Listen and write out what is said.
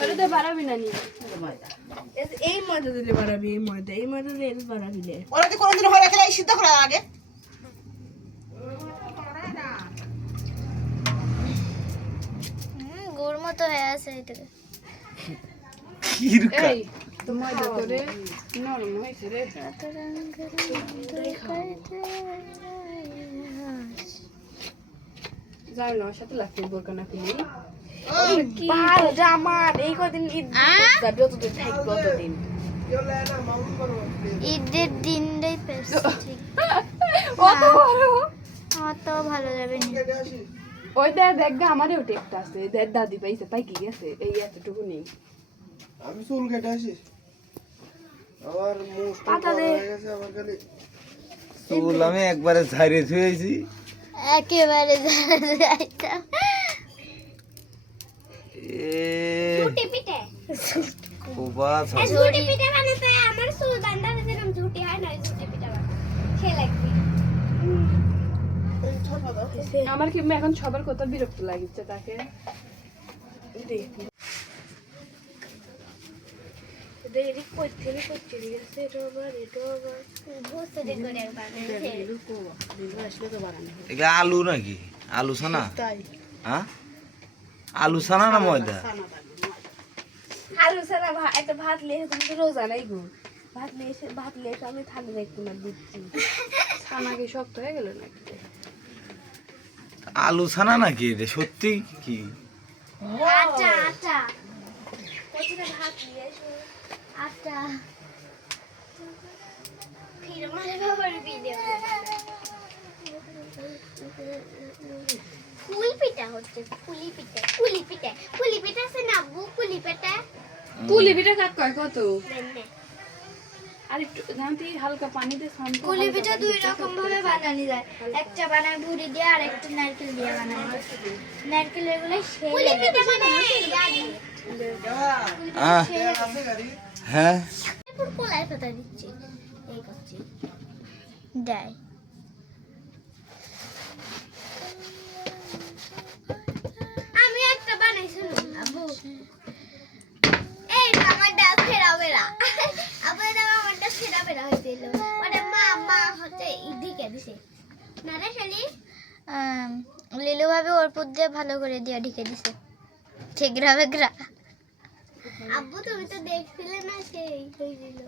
আরে দে বাড়াবি না নি এই ময়দা দিলে বাড়াবি এই ময়দা দিলে বাড়াবি না ওরা তো কোনদিন হলে গেলে সিদ্ধ করা আগে গুড় মতো হয়ে আছে এটা এই তো ময়দা করে নরম হয়েছে রে যাই না সাথে লাগছে বোরকা না কিনি পাল জামার এই কদিন ঈদ যাবে অতদিন থাকবে অতদিন ঈদের দিনটাই বেশ ঠিক অত বড় অত ভালো যাবে না ওই দেখ আমারও টেকটা আছে দেখ দাদি পাইছে পাই কি গেছে এই এতটুকু নেই আমি চুল কেটে আসি আবার মুখ হয়ে গেছে আবার খালি চুল আমি একবারে ঝাড়িয়ে থুয়েছি একেবারে যাইতাম ঝুটি পিঠে কোবা ঝুটি পিঠে বানাতে আমার চুল বাঁধা যেরকম ঝুটি হয় না ঝুটি পিঠে বানাতে সে লাগবে আমার কি এখন সবার কথা বিরক্ত লাগিচ্ছে তাকে দেরি করতে গেছে এটা আবার বুঝতে দিন করে একবার এটা আলু নাকি আলু ছানা তাই হ্যাঁ আলু ছানা না ময়দা আলু ছাড়া একটা ভাত লিয়ে তুমি তো রোজা নাই গো ভাত লিয়ে আমি থালি একটু না দিচ্ছি ছানাকে শক্ত হয়ে গেল নাকি আলু ছানা নাকি এটা সত্যি কি আচ্ছা আচ্ছা কোচিতে ভাত নিয়ে এসো আচ্ছা ফির মানে বাবার ভিডিও ফুল পিঠা হচ্ছে ফুলি পিঠা আছে না আব্বু ফুলি পিঠা পুলি পিঠা কাট কয় কত দেন আর একটু জানতি হালকা পানিতে শান্ত পুলি পিঠা দুই রকম ভাবে বানানো যায় একটা বানায় ভুড়ি দিয়ে আর একটা নারকেল দিয়ে বানায় নারকেলের গুলো ফুলি পিঠা মানে হ্যাঁ পুরো কোলাই পাতা দিচ্ছি এই করছি দেয় আমি একটা বানাইছিলাম আব্বু এই আমারটা ফেরা বেরা আব্বু এটা আমারটা ফেরা বেরা হইছিল ওটা মা হচ্ছে ইদিকে দিছে না রে শালি লিলু ভাবে ওর পুত দিয়ে ভালো করে দিয়ে ঢেকে দিছে ঠিকরা বেগরা আব্বু তুমি তো দেখছিলে না সেই হইছিল